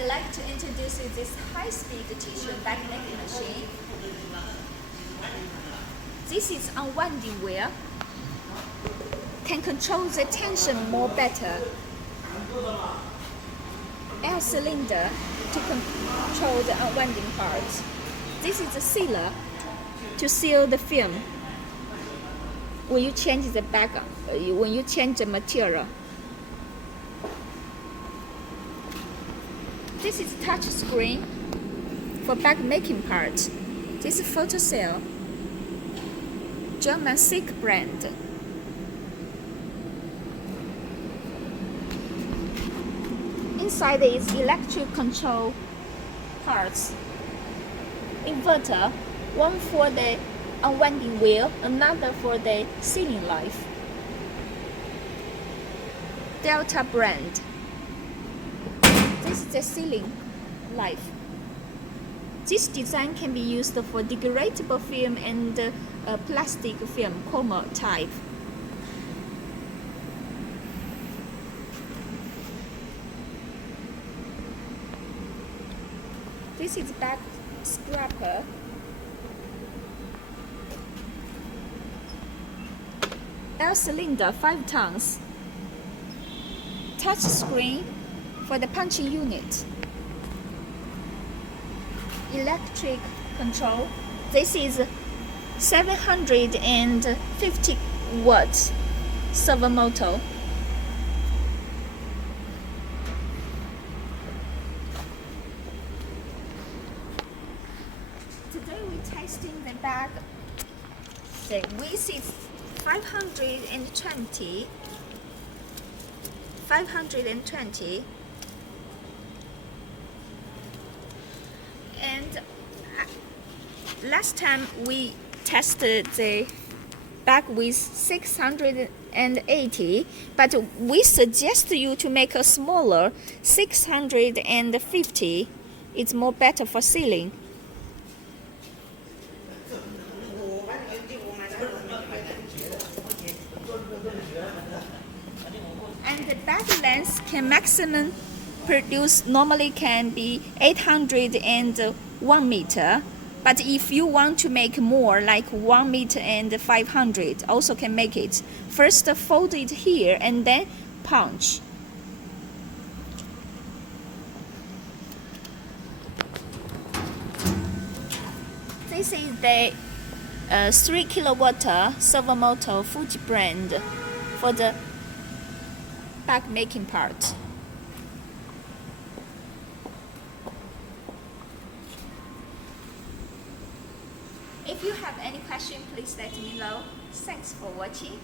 I'd like to introduce you this high-speed tissue bag making machine. This is unwinding wheel. Can control the tension more better. Air cylinder to control the unwinding part. This is a sealer to seal the film when you change the bag, when you change the material. This is touch screen for bag making part. This is photo cell, German Sick brand. Inside is electric control parts. Inverter, one for the unwinding wheel, another for the sealing life. Delta brand. This is the sealing life. This design can be used for degradable film and plastic film, coma type. This is bag scraper. Air cylinder 5 tons. Touch screen for the punching unit. Electric control. This is 750 watts servo motor. Today we're testing the bag. The width is 520. And last time we tested the bag with 680, but we suggest you to make a smaller 650. It's more better for sealing. And the bag length can maximum produce normally can be 801 meter, but if you want to make more like 1 meter and 500, also can make it. First fold it here and then punch. This is the 3 kilowatt servo motor Fuji brand for the bag making part. If you have any question, please let me know. Thanks for watching.